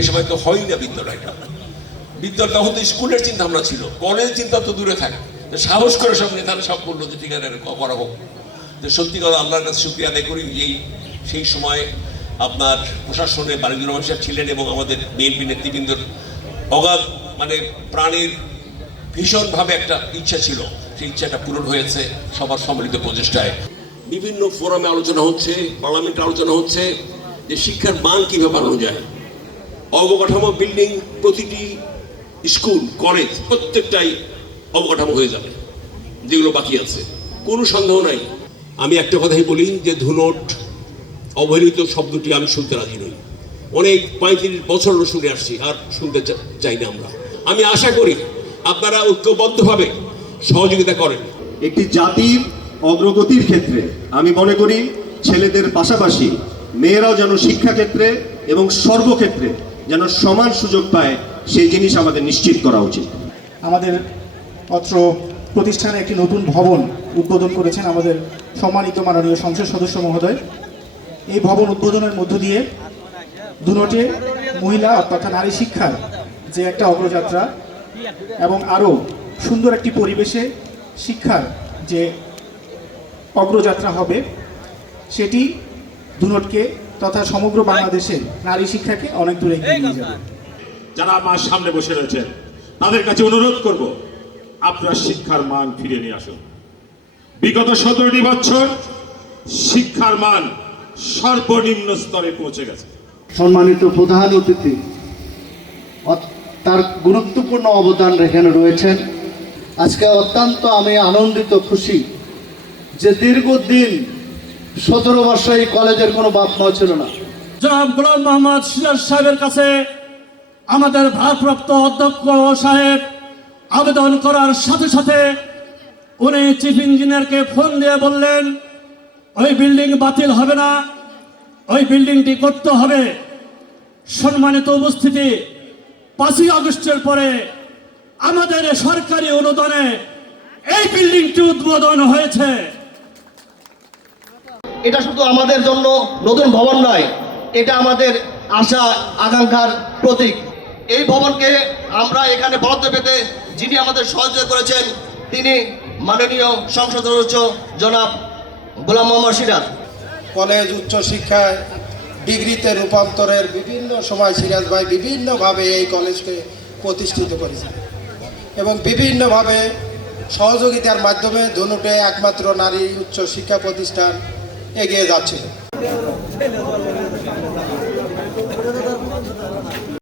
সেই সময় তো হয়ই না বিদ্যালয়টা। বিদ্যালয় তখন তো স্কুলের চিন্তা ভাবনা ছিল, কলেজের চিন্তা তো দূরে থাকে। সাহস করে সব নেতারা সব বললো যে ঠিক আছে করা হোক। যে সত্যি কথা আল্লাহর কাছে শুকরিয়া আদায় করি যে সেই সময় আপনার প্রশাসনে বারিদুর রহমান সাহেব ছিলেন এবং আমাদের বিএনপি নেতৃবৃন্দর অগাধ মানে প্রাণের ভীষণভাবে একটা ইচ্ছা ছিল, সেই ইচ্ছাটা পূরণ হয়েছে সবার সম্মিলিত প্রচেষ্টায়। বিভিন্ন ফোরামে আলোচনা হচ্ছে, পার্লামেন্টে আলোচনা হচ্ছে যে শিক্ষার মান কীভাবে বাড়ানো যায়। অবকাঠামো বিল্ডিং, প্রতিটি স্কুল কলেজ প্রত্যেকটাই অবকাঠামো হয়ে যাবে, যেগুলো বাকি আছে কোনো সন্দেহ নাই। আমি একটা কথাই বলি যে ধুনট অবহেলিত শব্দটি আমি শুনতে রাজি নই। অনেক 35 বছর শুনে আসছি, আর শুনতে চাই না আমরা। আমি আশা করি আপনারা ঐক্যবদ্ধভাবে সহযোগিতা করেন। একটি জাতির অগ্রগতির ক্ষেত্রে আমি মনে করি ছেলেদের পাশাপাশি মেয়েরাও যেন শিক্ষাক্ষেত্রে এবং সর্বক্ষেত্রে যেন সমান সুযোগ পায়, সেই জিনিস আমাদের নিশ্চিত করা উচিত। আমাদের অত্র প্রতিষ্ঠানে একটি নতুন ভবন উদ্বোধন করেছেন আমাদের সম্মানিত মাননীয় সংসদ সদস্য মহোদয়। এই ভবন উদ্বোধনের মধ্য দিয়ে ধুনটে মহিলা তথা নারী শিক্ষার যে একটা অগ্রযাত্রা এবং আরও সুন্দর একটি পরিবেশে শিক্ষার যে অগ্রযাত্রা হবে, সেটি ধুনটকে তথা সমগ্র বাংলাদেশে নারী শিক্ষাকে অনেক দূরে এগিয়ে নিয়ে যাবে। যারা আমার সামনে বসে রয়েছেন তাদের কাছে অনুরোধ করব, আপনার শিক্ষার মান ফিরে নিয়ে আসুন। বিগত 17টি বছর শিক্ষার মান সর্বনিম্ন স্তরে পৌঁছে গেছে। সম্মানিত প্রধান অতিথি তার গুরুত্বপূর্ণ অবদান এখানে রয়েছেন। আজকে অত্যন্ত আমি আনন্দিত, খুশি যে দীর্ঘদিন 17 বর্ষ এই কলেজের কোনো বাপ মা ছিল না। জনাব গোলাম মোহাম্মদ সিরাজ সাহেবের কাছে আমাদের ভারপ্রাপ্ত অধ্যক্ষ সাহেব আবেদন করার সাথে সাথে উনি চিফ ইঞ্জিনিয়ারকে ফোন দিয়ে বললেন ওই বিল্ডিং বাতিল হবে না, ওই বিল্ডিংটি করতে হবে। সম্মানিত উপস্থিতি, 5ই আগস্টের পরে আমাদের সরকারি অনুদানে এই বিল্ডিংটি উদ্বোধন হয়েছে। এটা শুধু আমাদের জন্য নতুন ভবন নয়, এটা আমাদের আশা আকাঙ্ক্ষার প্রতীক। এই ভবনকে আমরা এখানে বরাদ্দ পেতে যিনি আমাদের সহযোগিতা করেছেন তিনি মাননীয় সংসদ সদস্য জনাব গোলাম মোহাম্মদ সিরাজ। কলেজ উচ্চ শিক্ষায় ডিগ্রিতে রূপান্তরের বিভিন্ন সময় সিরাজ ভাই বিভিন্নভাবে এই কলেজকে প্রতিষ্ঠিত করেছেন এবং বিভিন্নভাবে সহযোগিতার মাধ্যমে ধুনটে একমাত্র নারী উচ্চ শিক্ষা প্রতিষ্ঠান এগিয়ে যাচ্ছিল।